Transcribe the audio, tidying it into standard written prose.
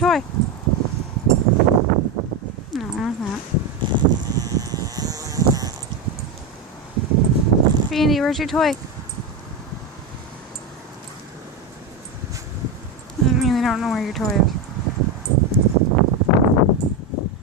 toy? No, it's not. Andy, where's your toy? You really don't know where your toy is.